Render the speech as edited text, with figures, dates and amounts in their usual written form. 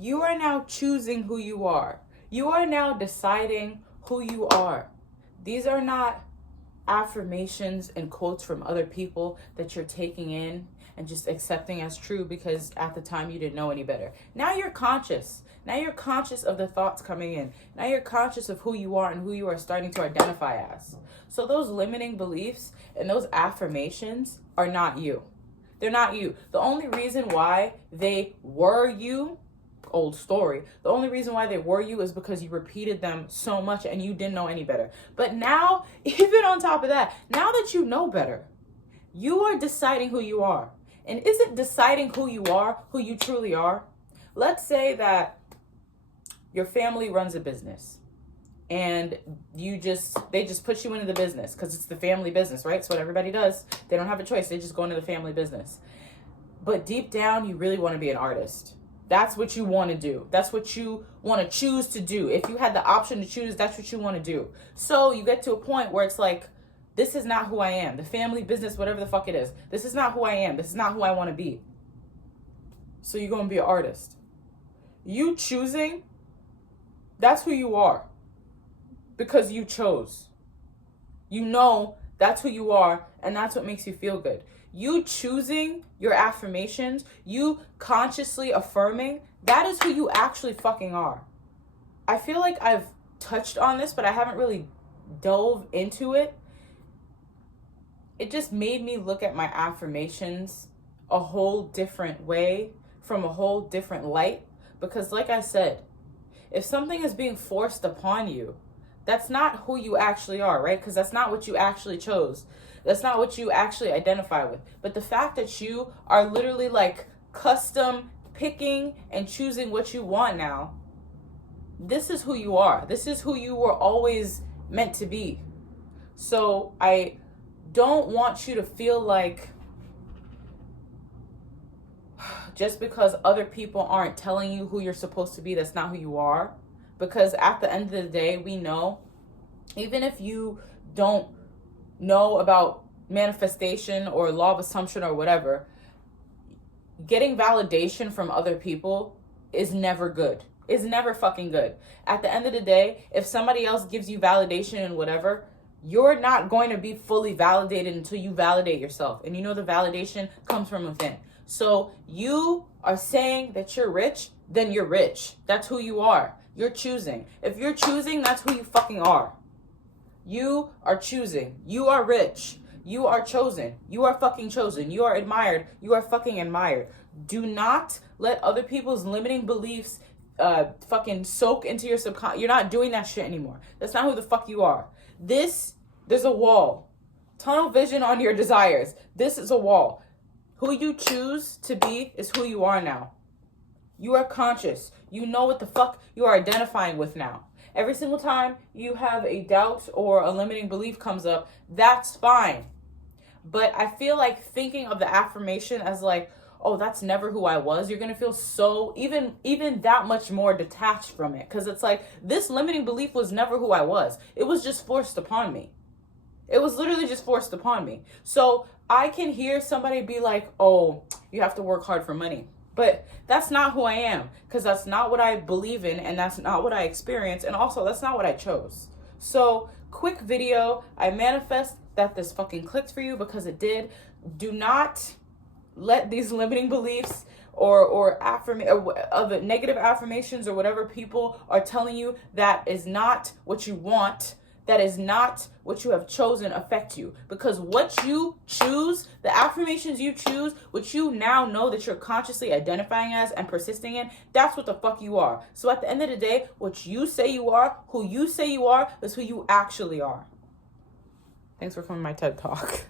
You are now choosing who you are. You are now deciding who you are. These are not affirmations and quotes from other people that you're taking in and just accepting as true because at the time you didn't know any better. Now you're conscious. Now you're conscious of the thoughts coming in. Now you're conscious of who you are and who you are starting to identify as. So those limiting beliefs and those affirmations are not you. They're not you. The only reason why they were you, old story, the only reason why they were you is because you repeated them so much and you didn't know any better. But now, even on top of that, now that you know better, you are deciding who you are. And isn't deciding who you are who you truly are? Let's say that your family runs a business and they just put you into the business because it's the family business, right? It's what everybody does. They don't have a choice. They just go into the family business. But deep down, you really want to be an artist. That's what you want to do. That's what you want to choose to do. If you had the option to choose, that's what you want to do. So you get to a point where it's like, this is not who I am. The family business, whatever the fuck it is. This is not who I am. This is not who I want to be. So you're going to be an artist. You choosing, that's who you are. Because you chose. You know that's who you are, and that's what makes you feel good. You choosing your affirmations, you consciously affirming, that is who you actually fucking are. I feel like I've touched on this, but I haven't really dove into it. It just made me look at my affirmations a whole different way, from a whole different light. Because like I said, if something is being forced upon you, that's not who you actually are, right? Because that's not what you actually chose. That's not what you actually identify with. But the fact that you are literally like custom picking and choosing what you want now, this is who you are. This is who you were always meant to be. So I don't want you to feel like just because other people aren't telling you who you're supposed to be, that's not who you are. Because at the end of the day, we know, even if you don't know about manifestation or law of assumption or whatever, getting validation from other people is never good. It's never fucking good. At the end of the day, if somebody else gives you validation and whatever, you're not going to be fully validated until you validate yourself. And you know the validation comes from within. So you are saying that you're rich, then you're rich. That's who you are. You're choosing. If you're choosing, that's who you fucking are. You are choosing. You are rich. You are chosen. You are fucking chosen. You are admired. You are fucking admired. Do not let other people's limiting beliefs fucking soak into your subconscious. You're not doing that shit anymore. That's not who the fuck you are. There's a wall. Tunnel vision on your desires. This is a wall. Who you choose to be is who you are now. You are conscious. You know what the fuck you are identifying with now. Every single time you have a doubt or a limiting belief comes up, that's fine. But I feel like thinking of the affirmation as like, oh, that's never who I was, you're going to feel so, even that much more detached from it. Because it's like, this limiting belief was never who I was. It was just forced upon me. It was literally just forced upon me. So I can hear somebody be like, oh, you have to work hard for money. But that's not who I am, because that's not what I believe in, and that's not what I experience, and also that's not what I chose. So, quick video. I manifest that this fucking clicked for you because it did. Do not let these limiting beliefs or of negative affirmations or whatever people are telling you that is not what you want, that is not what you have chosen, affect you. Because what you choose, the affirmations you choose, which you now know that you're consciously identifying as and persisting in, that's what the fuck you are. So at the end of the day, what you say you are, who you say you are, is who you actually are. Thanks for coming to my TED Talk.